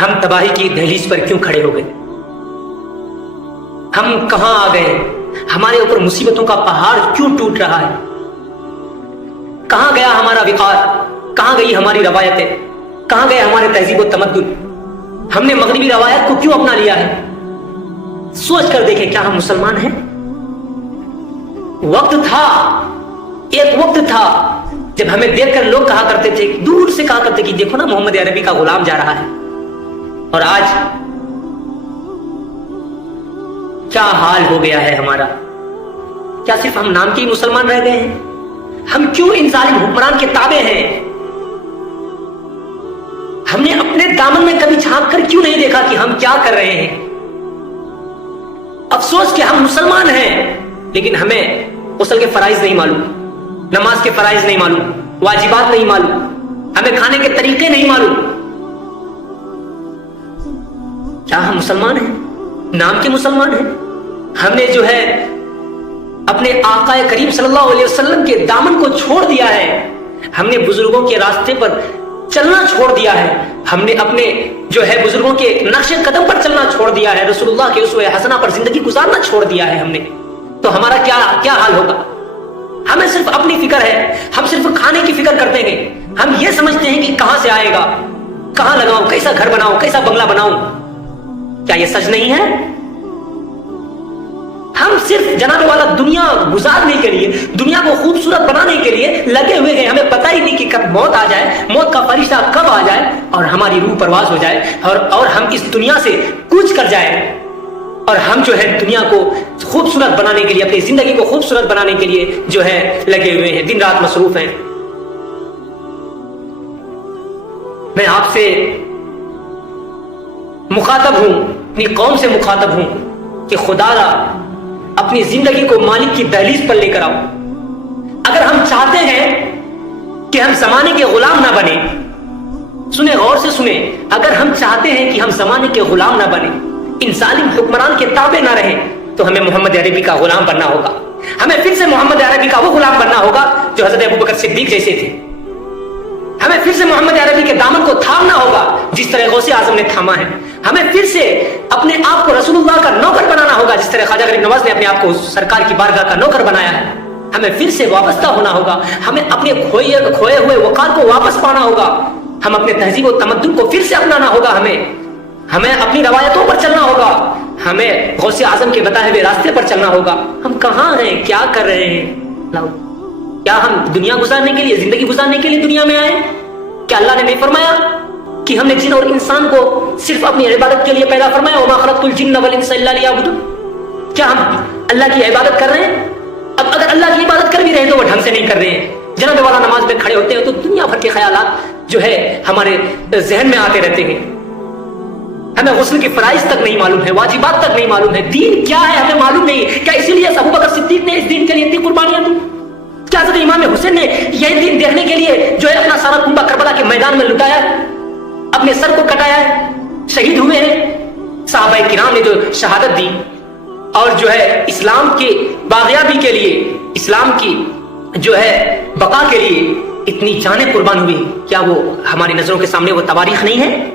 ہم تباہی کی دہلیز پر کیوں کھڑے ہو گئے؟ ہم کہاں آ گئے؟ ہمارے اوپر مصیبتوں کا پہاڑ کیوں ٹوٹ رہا ہے؟ کہاں گیا ہمارا وقار؟ کہاں گئی ہماری روایتیں؟ کہاں گئے ہمارے تہذیب و تمدن؟ ہم نے مغربی روایت کو کیوں اپنا لیا ہے؟ سوچ کر دیکھیں، کیا ہم مسلمان ہیں؟ وقت تھا، ایک وقت تھا جب ہمیں دیکھ کر لوگ کہا کرتے تھے، دور سے کہا کرتے کہ دیکھو نا محمد عربی کا غلام جا رہا ہے. اور آج کیا حال ہو گیا ہے ہمارا؟ کیا صرف ہم نام کے ہی مسلمان رہ گئے ہیں؟ ہم کیوں ان ظالم حکمران کے تابع ہیں؟ ہم نے اپنے دامن میں کبھی جھانک کر کیوں نہیں دیکھا کہ ہم کیا کر رہے ہیں؟ افسوس کہ ہم مسلمان ہیں لیکن ہمیں غسل کے فرائض نہیں معلوم، نماز کے فرائض نہیں معلوم، واجبات نہیں معلوم، ہمیں کھانے کے طریقے نہیں معلوم. کیا ہم مسلمان ہیں؟ نام کے مسلمان ہیں؟ ہم نے جو ہے اپنے آقا کریم صلی اللہ علیہ وسلم کے دامن کو چھوڑ دیا ہے. ہم نے بزرگوں کے راستے پر چلنا چھوڑ دیا ہے. ہم نے اپنے جو ہے بزرگوں کے نقش قدم پر چلنا چھوڑ دیا ہے. رسول اللہ کے اسوہ حسنہ پر زندگی گزارنا چھوڑ دیا ہے ہم نے. تو ہمارا کیا حال ہوگا؟ ہمیں صرف اپنی فکر ہے، ہم صرف کھانے کی فکر کرتے ہیں. ہم یہ سمجھتے ہیں کہ کہاں سے آئے گا، کہاں لگاؤں، کیسا گھر بناؤں، کیسا بنگلہ بناؤں. کیا یہ سچ نہیں ہے؟ ہم صرف جناب والا دنیا گزارنے کے لیے، دنیا کو خوبصورت بنانے کے لیے لگے ہوئے ہیں. ہمیں پتہ ہی نہیں کہ کب موت آ جائے، موت کا فرشتہ کب آ جائے اور ہماری روح پرواز ہو جائے اور ہم اس دنیا سے کوچ کر جائیں. اور ہم جو ہے دنیا کو خوبصورت بنانے کے لیے، اپنی زندگی کو خوبصورت بنانے کے لیے جو ہے لگے ہوئے ہیں، دن رات مصروف ہیں. میں آپ سے مخاطب ہوں، اپنی قوم سے مخاطب ہوں کہ خدا را اپنی زندگی کو مالک کی دہلیز پر لے کر آؤ. اگر ہم چاہتے ہیں کہ ہم زمانے کے غلام نہ بنیں، سنیں، غور سے سنیں، اگر ہم چاہتے ہیں کہ ہم زمانے کے غلام نہ بنیں، ان ظالم حکمران کے تابع نہ رہیں، تو ہمیں محمد عربی کا غلام بننا ہوگا. ہمیں پھر سے محمد عربی کا وہ غلام بننا ہوگا جو حضرت ابوبکر صدیق جیسے تھے. ہمیں پھر سے محمد عربی کے دامن کو تھامنا ہوگا جس طرح غوث اعظم نے تھاما ہے. ہمیں پھر سے اپنے آپ کو رسول اللہ کا نوکر بنانا ہوگا جس طرح خواجہ غریب نواز نے اپنے آپ کو سرکار کی بارگاہ کا نوکر بنایا ہے. ہمیں پھر سے وابستہ ہونا ہوگا، ہمیں اپنے کھوئے ہوئے وقار کو واپس پانا ہوگا، ہم اپنے تہذیب و تمدن کو پھر سے اپنانا ہوگا، ہمیں اپنی روایتوں پر چلنا ہوگا، ہمیں غوث اعظم کے بتائے ہوئے راستے پر چلنا ہوگا. ہم کہاں ہیں؟ کیا کر رہے ہیں؟ کیا ہم دنیا گزارنے کے لیے، زندگی گزارنے کے لیے دنیا میں آئے؟ کیا اللہ نے نہیں فرمایا کہ ہم نے جن اور انسان کو صرف اپنی عبادت کے لیے پیدا فرمایا؟ وما خلقت الجن والانس الا لیعبدون. کیا ہم اللہ کی عبادت کر رہے ہیں؟ اب اگر اللہ کی عبادت کر بھی رہے ہیں تو وہ ڈھنگ سے نہیں کر رہے ہیں. جناب والا نماز میں کھڑے ہوتے ہیں تو دنیا بھر کے خیالات جو ہے ہمارے ذہن میں آتے رہتے ہیں. ہمیں غسل کے فرائض تک نہیں معلوم ہے، واجبات تک نہیں معلوم ہے، دین کیا ہے ہمیں معلوم نہیں. کیا اسی لیے ابوبکر صدیق نے اس دین کے لیے اتنی قربانیاں دی؟ کیا حضرت امام حسین نے یہ دین دیکھنے کے لیے جو ہے اپنا سارا کنبہ کربلا کے میدان میں لٹایا، اپنے سر کو کٹایا ہے، شہید ہوئے ہیں؟ صحابہ کرام نے جو شہادت دی اور جو ہے اسلام کے باغیابی کے لیے، اسلام کی جو ہے بقا کے لیے اتنی جانیں قربان ہوئی، کیا وہ ہماری نظروں کے سامنے وہ تواریخ نہیں ہے؟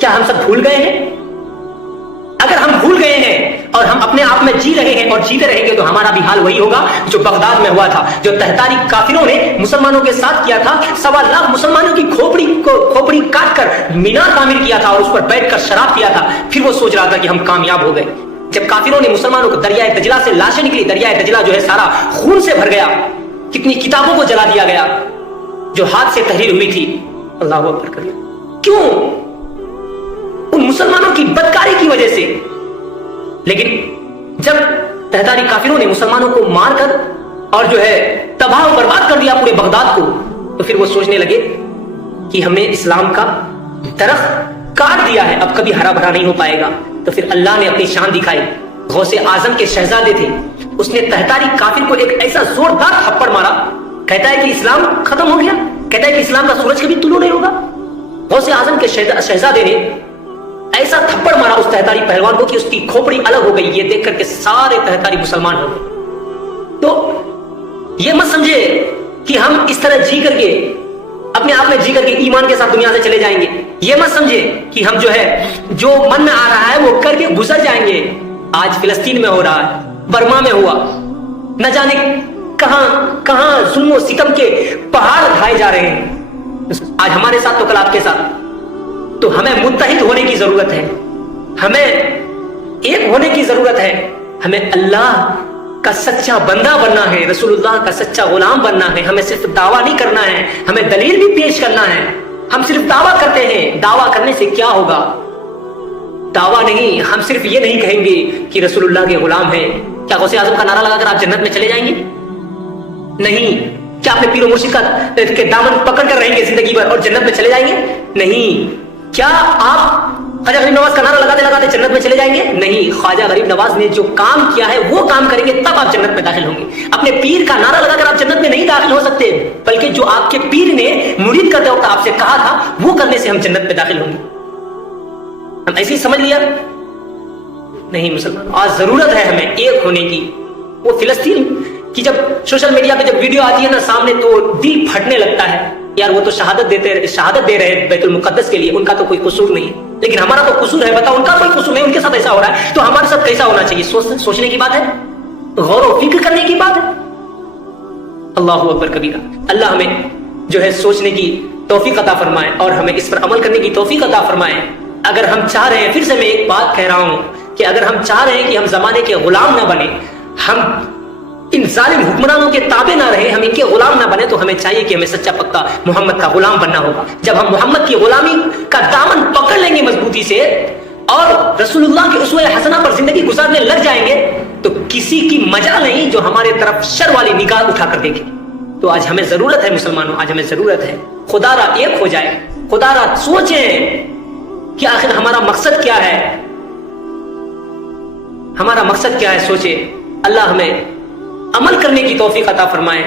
کیا ہم سب بھول گئے ہیں؟ اگر ہم بھول گئے ہیں اور ہم اپنے آپ میں جی رہے ہیں اور جیتے رہیں گے تو ہمارا بھی حال وہی ہوگا جو بغداد میں ہوا تھا، جو تہتاری کافروں نے مسلمانوں کے ساتھ کیا تھا. 1.25 لاکھ مسلمانوں کی کھوپڑی کاٹ کر مینار تعمیر کیا تھا اور اس پر بیٹھ کر شراب پیا تھا. پھر وہ سوچ رہا تھا کہ ہم کامیاب ہو گئے. جب کافروں نے مسلمانوں کو دریائے دجلہ سے لاشیں نکلی، دریائے دجلہ جو ہے سارا خون سے بھر گیا، کتنی کتابوں کو جلا دیا گیا جو ہاتھ سے تحریر ہوئی تھی. اللہ اکبر کر لیا. کیوں؟ ان مسلمانوں کی بدکاری کی وجہ سے. لیکن جب تہتاری کافروں نے مسلمانوں کو مار کر اور جو ہے تباہ و برباد کر دیا پورے بغداد کو، تو پھر وہ سوچنے لگے کہ ہم نے اسلام کا درخت کاٹ دیا ہے، اب کبھی ہرا بھرا نہیں ہو پائے گا. تو پھر اللہ نے اپنی شان دکھائی. غوث اعظم کے شہزادے تھے، اس نے تہتاری کافر کو ایک ایسا زوردار تھپڑ مارا، کہتا ہے کہ اسلام ختم ہو گیا، کہتا ہے کہ اسلام کا سورج کبھی طلوع نہیں ہوگا. غوث اعظم کے شہزادے نے ایسا تھپڑ مارا اس تہتاری پہلوان کو کہ اس کی کھوپڑی الگ ہو گئی. یہ دیکھ کر کے سارے تہتاری مسلمان ہو گئے. تو یہ مت سمجھے کہ ہم اس طرح جی کر کے اپنے آپ میں جی کر کے ایمان کے ساتھ دنیا سے چلے جائیں گے. یہ مت سمجھے کہ ہم جو ہے جو من میں آ رہا ہے وہ کر کے گزر جائیں گے. آج فلسطین میں ہو رہا ہے, برما میں ہوا, نہ جانے کہاں کہاں ظلم و ستم کے پہاڑ ڈھائے جا رہے ہیں. آج ہمارے ساتھ تو کل آپ کے ساتھ. تو ہمیں متحد ہونے کی ضرورت ہے, ہمیں ایک ہونے کی ضرورت ہے. ہمیں اللہ کا سچا بندہ بننا ہے, رسول اللہ کا سچا غلام بننا ہے. ہمیں صرف دعویٰ نہیں کرنا ہے, ہمیں دلیل بھی پیش کرنا ہے. ہم صرف دعویٰ کرتے ہیں, دعویٰ کرنے سے کیا ہوگا؟ دعویٰ نہیں, ہم صرف یہ نہیں کہیں گے کہ رسول اللہ کے غلام ہیں. کیا غوث اعظم کا نعرہ لگا کر آپ جنت میں چلے جائیں گے؟ نہیں. کیا اپنے پیر و مرشد کے دامن پکڑ کر رہیں گے زندگی بھر اور جنت میں چلے جائیں گے؟ نہیں. کیا آپ خواجہ غریب نواز کا نعرہ لگاتے لگاتے جنت میں چلے جائیں گے؟ نہیں. خواجہ غریب نواز نے جو کام کیا ہے وہ کام کریں گے تب آپ جنت میں داخل ہوں گے. اپنے پیر کا نعرہ لگا کر آپ جنت میں نہیں داخل ہو سکتے, بلکہ جو آپ کے پیر نے مرید کرتے وقت آپ سے کہا تھا وہ کرنے سے ہم جنت میں داخل ہوں گے. ہم ایسے ہی سمجھ لیا؟ نہیں مسلمان, آج ضرورت ہے ہمیں ایک ہونے کی. وہ فلسطین کی جب سوشل میڈیا پہ جب ویڈیو آتی ہے نا سامنے تو دل پھٹنے لگتا ہے. یار وہ تو شہادت دے رہے ہیں بیت المقدس کے لیے, ان کا تو کوئی قصور نہیں, لیکن ہمارا تو قصور ہے. بتاؤ, ان کا کوئی قصور نہیں, ان کے ساتھ ایسا ہو رہا ہے تو ہمارے ساتھ کیسا ہونا چاہیے؟ سوچنے کی بات ہے, غور و فکر کرنے کی بات ہے. اللہ اکبر کبیرہ. اللہ ہمیں جو ہے سوچنے کی توفیق عطا فرمائے اور ہمیں اس پر عمل کرنے کی توفیق عطا فرمائے. اگر ہم چاہ رہے ہیں, پھر سے میں ایک بات کہہ رہا ہوں کہ اگر ہم چاہ رہے ہیں کہ ہم زمانے کے غلام نہ بنے, ہم ان ظالم حکمرانوں کے تابع نہ رہے, ہم ان کے غلام نہ بنے, تو ہمیں چاہیے کہ ہمیں سچا پکا محمد کا غلام بننا ہوگا. جب ہم محمد کی غلامی کا دامن پکڑ لیں گے مضبوطی سے اور رسول اللہ کے اسوہ حسنہ پر زندگی گزارنے لگ جائیں گے تو کسی کی مجال نہیں جو ہمارے طرف شر والی نگاہ اٹھا کر دیکھے. تو آج ہمیں ضرورت ہے مسلمانوں, آج ہمیں ضرورت ہے خدا را ایک ہو جائے. خدا را سوچیں کہ آخر ہمارا مقصد کیا ہے, ہمارا مقصد کیا ہے, سوچے. اللہ ہمیں عمل کرنے کی توفیق عطا فرمائے.